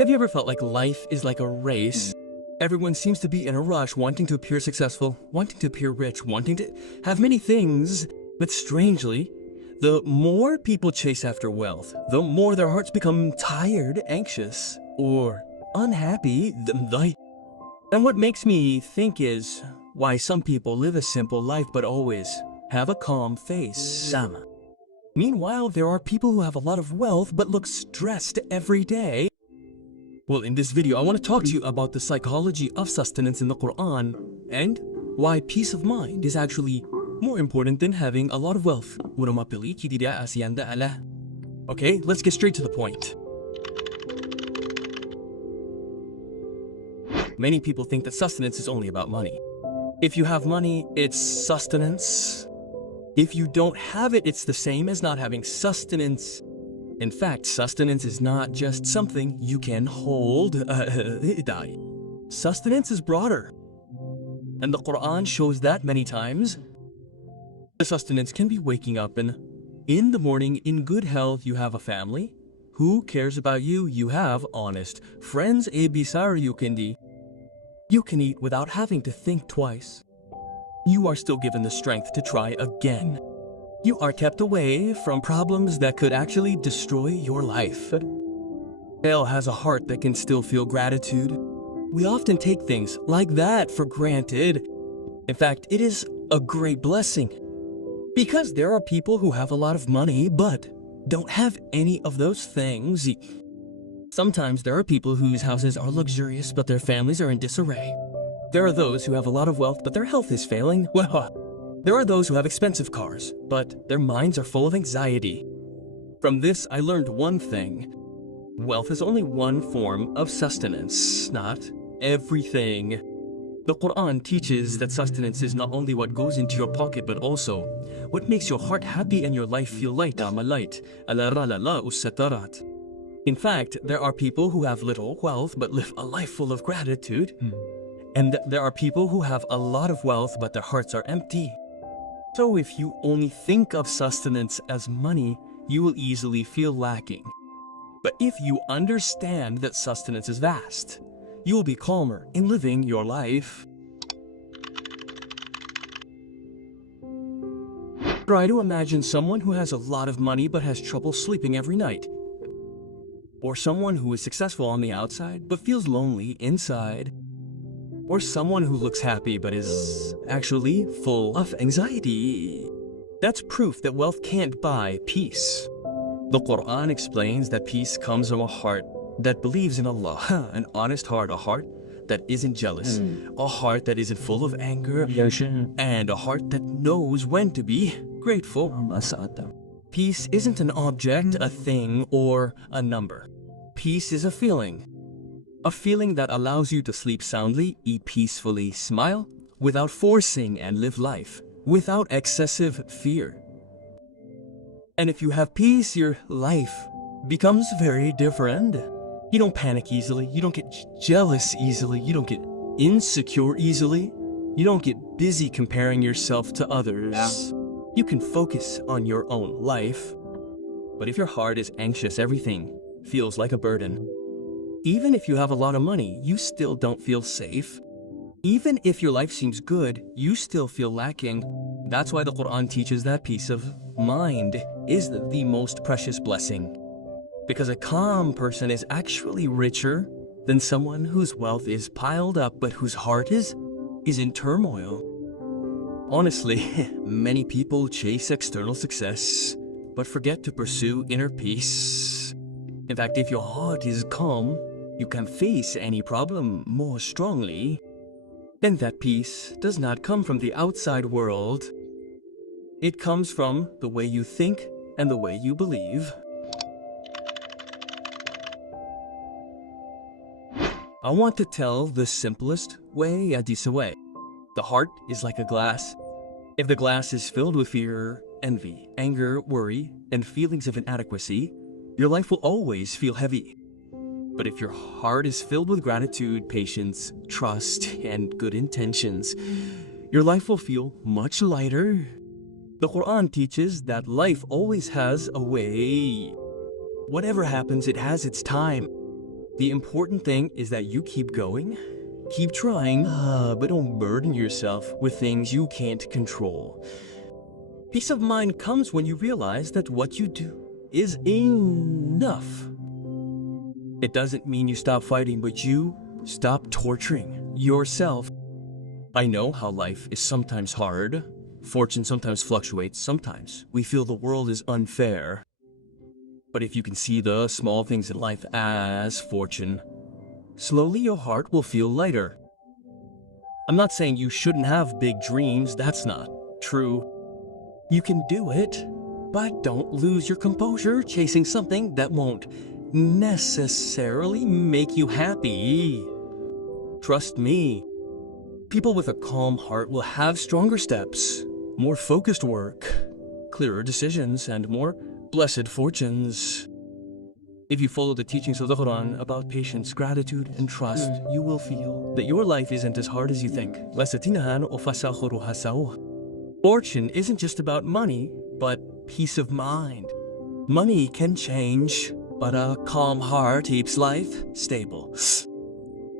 Have you ever felt like life is like a race? Everyone seems to be in a rush, wanting to appear successful, wanting to appear rich, wanting to have many things. But strangely, the more people chase after wealth, the more their hearts become tired, anxious, or unhappy. And what makes me think is why some people live a simple life but always have a calm face. Meanwhile, there are people who have a lot of wealth but look stressed every day. Well, in this video, I want to talk to you about the psychology of sustenance in the Quran and why peace of mind is actually more important than having a lot of wealth. Okay, let's get straight to the point. Many people think that sustenance is only about money. If you have money, it's sustenance. If you don't have it, it's the same as not having sustenance. In fact, sustenance is not just something you can hold. Sustenance is broader. And the Quran shows that many times. The sustenance can be waking up and in the morning in good health. You have a family who cares about you. You have honest friends. You can eat without having to think twice. You are still given the strength to try again. You are kept away from problems that could actually destroy your life. Hell has a heart that can still feel gratitude. We often take things like that for granted. In fact, it is a great blessing. Because there are people who have a lot of money but don't have any of those things. Sometimes there are people whose houses are luxurious but their families are in disarray. There are those who have a lot of wealth but their health is failing. There are those who have expensive cars, but their minds are full of anxiety. From this, I learned one thing. Wealth is only one form of sustenance, not everything. The Quran teaches that sustenance is not only what goes into your pocket, but also what makes your heart happy and your life feel light. In fact, there are people who have little wealth but live a life full of gratitude. And there are people who have a lot of wealth but their hearts are empty. So if you only think of sustenance as money, you will easily feel lacking. But if you understand that sustenance is vast, you will be calmer in living your life. Try to imagine someone who has a lot of money but has trouble sleeping every night. Or someone who is successful on the outside but feels lonely inside. Or someone who looks happy but is actually full of anxiety. That's proof that wealth can't buy peace. The Quran explains that peace comes from a heart that believes in Allah, an honest heart, a heart that isn't jealous, a heart that isn't full of anger, and a heart that knows when to be grateful. Peace isn't an object, a thing, or a number. Peace is a feeling. A feeling that allows you to sleep soundly, eat peacefully, smile, without forcing, and live life without excessive fear. And if you have peace, your life becomes very different. You don't panic easily, you don't get jealous easily, you don't get insecure easily, you don't get busy comparing yourself to others. You can focus on your own life. But if your heart is anxious, everything feels like a burden. Even if you have a lot of money, you still don't feel safe. Even if your life seems good, you still feel lacking. That's why the Quran teaches that peace of mind is the most precious blessing. Because a calm person is actually richer than someone whose wealth is piled up but whose heart is in turmoil. Honestly, many people chase external success but forget to pursue inner peace. In fact, if your heart is calm, you can face any problem more strongly. And that peace does not come from the outside world. It comes from the way you think and the way you believe. I want to tell the simplest way, way. The heart is like a glass. If the glass is filled with fear, envy, anger, worry, and feelings of inadequacy, your life will always feel heavy. But if your heart is filled with gratitude, patience, trust, and good intentions, your life will feel much lighter. The Quran teaches that life always has a way. Whatever happens, it has its time. The important thing is that you keep going, keep trying, but don't burden yourself with things you can't control. Peace of mind comes when you realize that what you do is enough. It doesn't mean you stop fighting, but you stop torturing yourself. I know how life is sometimes hard. Fortune sometimes fluctuates. Sometimes we feel the world is unfair. But if you can see the small things in life as fortune, slowly your heart will feel lighter. I'm not saying you shouldn't have big dreams. That's not true. You can do it, but don't lose your composure chasing something that won't necessarily make you happy. Trust me, people with a calm heart will have stronger steps, more focused work, clearer decisions, and more blessed fortunes. If you follow the teachings of the Quran about patience, gratitude, and trust, you will feel that your life isn't as hard as you think. Fortune isn't just about money, but peace of mind. Money can change, but a calm heart keeps life stable.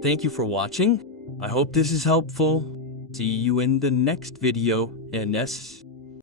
Thank you for watching. I hope this is helpful. See you in the next video.